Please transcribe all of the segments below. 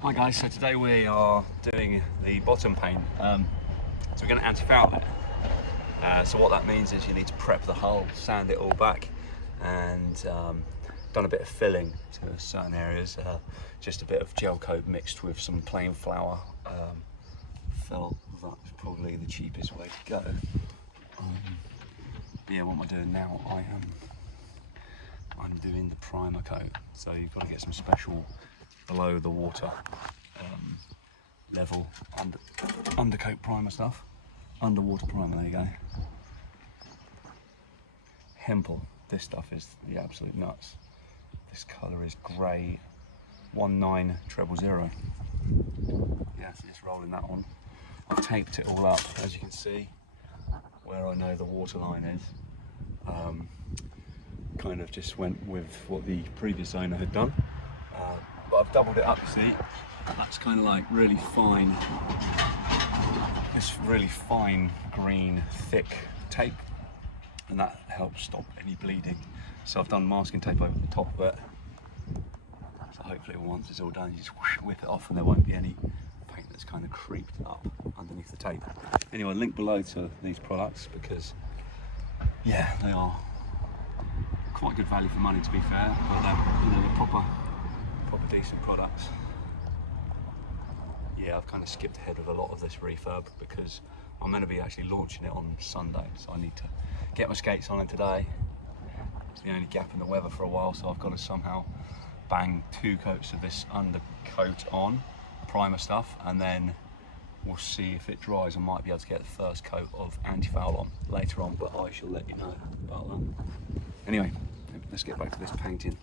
Hi guys, so today we are doing the bottom paint. So we're going to anti-foul it. So what that means is you need to prep the hull, sand it all back, and done a bit of filling to certain areas. Just a bit of gel coat mixed with some plain flour. Felt that's probably the cheapest way to go. But yeah, what am I doing now? I'm doing the primer coat. So you've got to get some special below the water level undercoat primer stuff. Underwater primer, there you go. Hempel, this stuff is the absolute nuts. This colour is grey 19000. Yeah, so just rolling that on. I've taped it all up, as you can see, where I know the water line is. Kind of just went with what the previous owner had done. But I've doubled it up, you see. That's kind of like really fine, this really fine green thick tape, and that helps stop any bleeding. So I've done masking tape over the top of it. So hopefully once it's all done, you just whip it off and there won't be any paint that's kind of creeped up underneath the tape. Anyway, link below to these products because, yeah, they are quite good value for money, to be fair, but they're proper decent products. Yeah, I've kind of skipped ahead with a lot of this refurb because I'm going to be actually launching it on Sunday, so I need to get my skates on it today. It's the only gap in the weather for a while, so I've got to somehow bang 2 coats of this undercoat on, primer stuff, and then we'll see if it dries. I might be able to get the first coat of Antifoul on later on, but I shall let you know about that. Anyway, let's get back to this painting.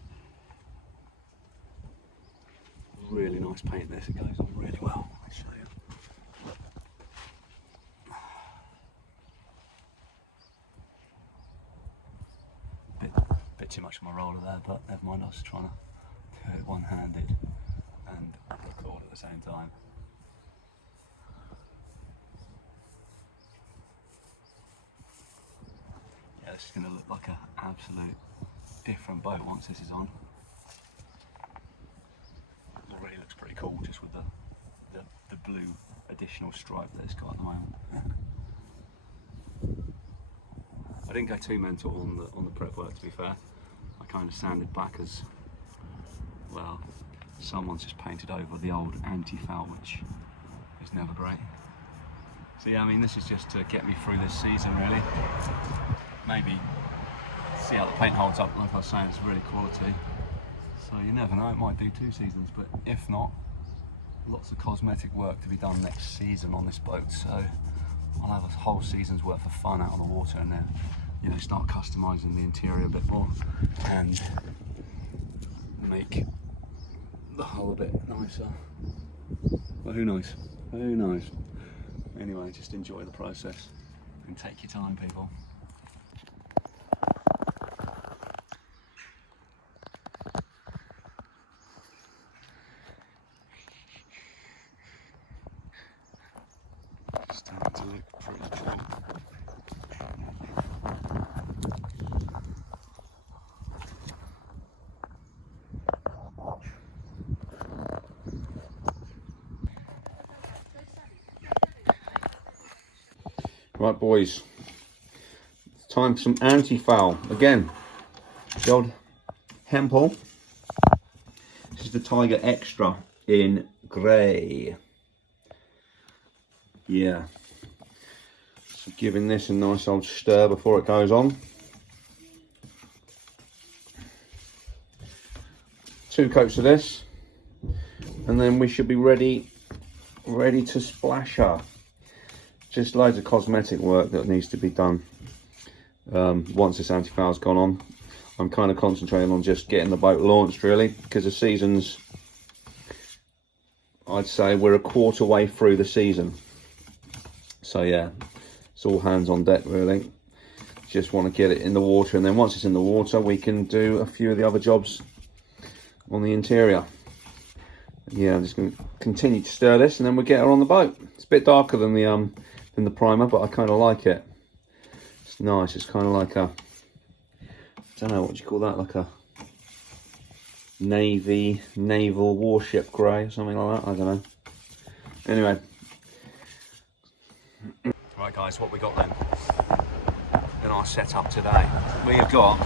Really nice paint this, it goes on really well. I'll show you. Bit too much of my roller there, but never mind, I was trying to do it one-handed and record at the same time. Yeah, this is going to look like an absolute different boat once this is on. Already looks pretty cool just with the blue additional stripe that it's got at the moment. I didn't go too mental on the prep work, to be fair. I kind of sanded back as well. Someone's just painted over the old Antifoul, which is never great. So yeah, I mean, this is just to get me through this season, really. Maybe see how the paint holds up. Like I was saying, it's really quality. So you never know, it might do 2 seasons, but if not, lots of cosmetic work to be done next season on this boat. So I'll have a whole season's worth of fun out on the water and then, you know, start customising the interior a bit more and make the hull a bit nicer. But who knows? Who knows? Anyway, just enjoy the process and take your time, people. Starting to look pretty cool. Right, boys, it's time for some Antifoul. Again, the old Hempel. This is the Tiger Extra in grey. Yeah, so giving this a nice old stir before it goes on. 2 coats of this, and then we should be ready to splash her. Just loads of cosmetic work that needs to be done once this Antifoul's gone on. I'm kind of concentrating on just getting the boat launched, really, because the season's, I'd say we're a quarter way through the season. So yeah, it's all hands on deck, really. Just want to get it in the water, and then once it's in the water, we can do a few of the other jobs on the interior. Yeah, I'm just going to continue to stir this, and then we'll get her on the boat. It's a bit darker than the primer, but I kind of like it. It's nice. It's kind of like a, I don't know, what do you call that? Like a naval warship grey or something like that. I don't know. Anyway. Right guys, what we got then in our setup today? We have got,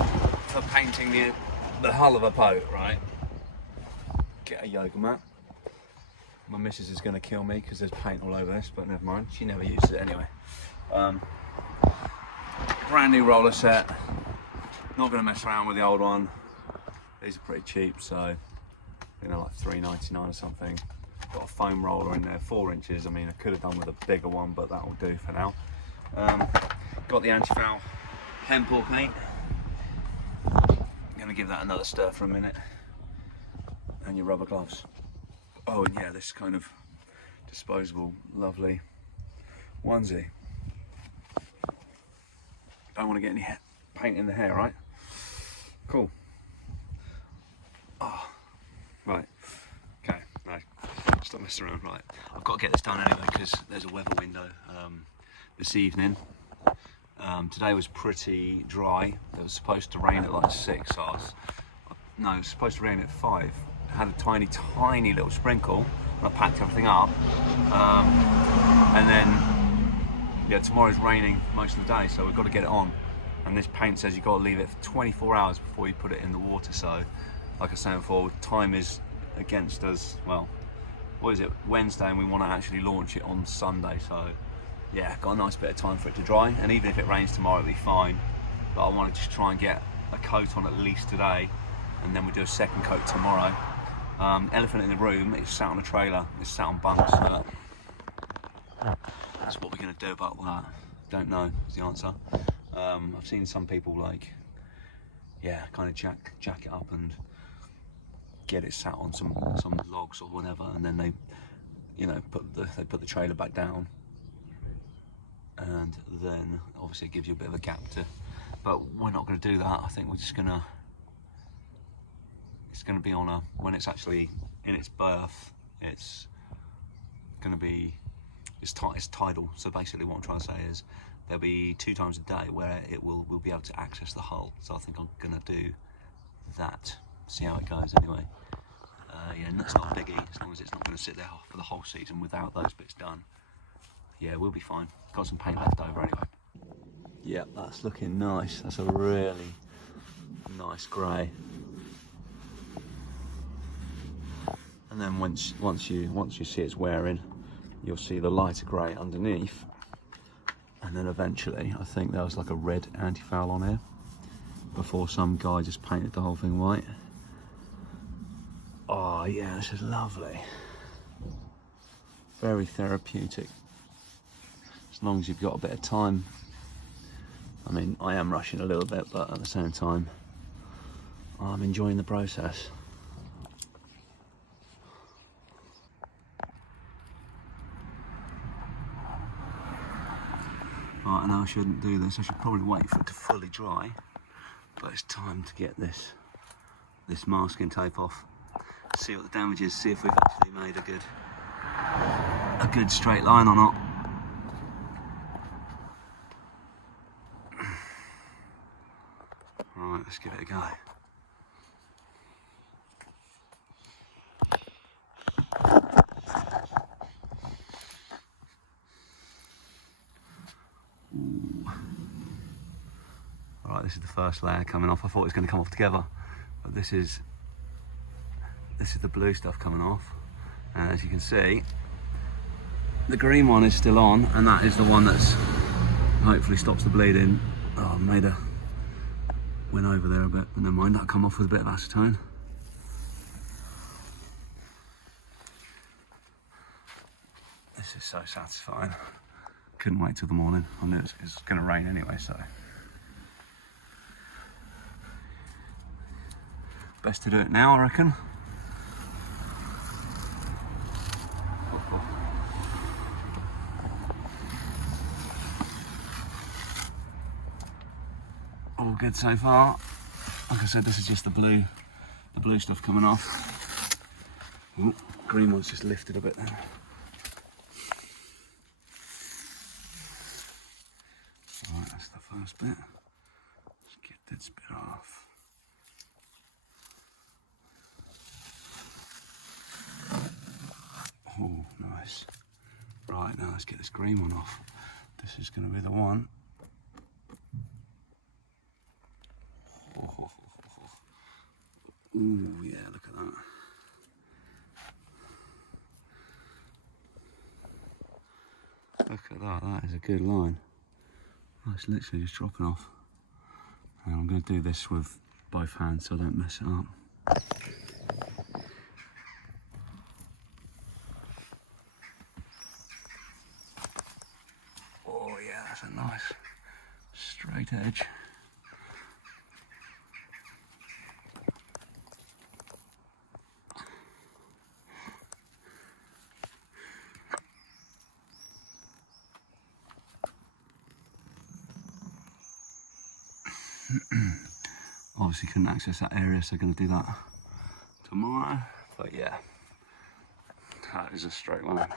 for painting the hull of a boat, right? Get a yoga mat. My missus is going to kill me because there's paint all over this, but never mind. She never uses it anyway. Brand new roller set. Not going to mess around with the old one. These are pretty cheap, so you know, like $3.99 or something. Got a foam roller in there, 4 inches. I mean, I could have done with a bigger one, but that will do for now. Got the Antifoul Hempel paint. Going to give that another stir for a minute. And your rubber gloves. Oh, and yeah, this kind of disposable, lovely onesie. Don't want to get any paint in the hair, right? Cool. Oh, right. Okay, no, stop messing around. Right, I've got to get this done anyway because there's a weather window this evening. Today was pretty dry. It was supposed to rain at like 6 hours. No, it was supposed to rain at 5. It had a tiny little sprinkle and I packed everything up. And then, yeah, tomorrow's raining most of the day, so we've got to get it on. And this paint says you've got to leave it for 24 hours before you put it in the water. So, like I was saying before, time is against us. Well, what is it? Wednesday, and we want to actually launch it on Sunday. So, yeah, got a nice bit of time for it to dry. And even if it rains tomorrow, it'll be fine. But I want to just try and get a coat on at least today, and then we do a second coat tomorrow. Elephant in the room, it's sat on a trailer, it's sat on bunks. But that's what we're going to do about that. Don't know is the answer. I've seen some people like, yeah, kind of jack it up and get it sat on some logs or whatever, and then they, you know, put the trailer back down, and then obviously it gives you a bit of a gap to. But we're not going to do that. I think we're just gonna. It's going to be on a, when it's actually in its berth, it's going to be, it's tidal. So basically what I'm trying to say is there'll be 2 times a day where we'll be able to access the hull. So I think I'm going to do that, see how it goes anyway. Yeah, and that's not a biggie, as long as it's not going to sit there for the whole season without those bits done. Yeah, we'll be fine. Got some paint left over anyway. Yeah, that's looking nice. That's a really nice grey. And then once you see it's wearing, you'll see the lighter grey underneath. And then eventually, I think there was like a red Antifoul on here before some guy just painted the whole thing white. Oh yeah, this is lovely. Very therapeutic. As long as you've got a bit of time. I mean, I am rushing a little bit, but at the same time, I'm enjoying the process. Right, I know I shouldn't do this. I should probably wait for it to fully dry. But it's time to get this masking tape off. See what the damage is. See if we've actually made a good straight line or not. Right, let's give it a go. Alright, this is the first layer coming off. I thought it was going to come off together, but this is the blue stuff coming off. And as you can see, the green one is still on, and that is the one that's hopefully stops the bleeding. Oh, I went over there a bit, but never mind, that'll come off with a bit of acetone. This is so satisfying. Couldn't wait till the morning. I knew it was going to rain anyway, so. Best to do it now, I reckon. All good so far. Like I said, this is just the blue stuff coming off. Ooh, green one's just lifted a bit there. Right, that's the first bit. Let's get this bit off. nice. Right, now let's get this green one off. This is going to be the one. Oh. Ooh, yeah, look at that. Look at that, that is a good line. That's literally just dropping off. And I'm going to do this with both hands so I don't mess it up. Oh yeah, that's a nice straight edge. Obviously couldn't access that area, so going to do that tomorrow. But yeah, that is a straight line.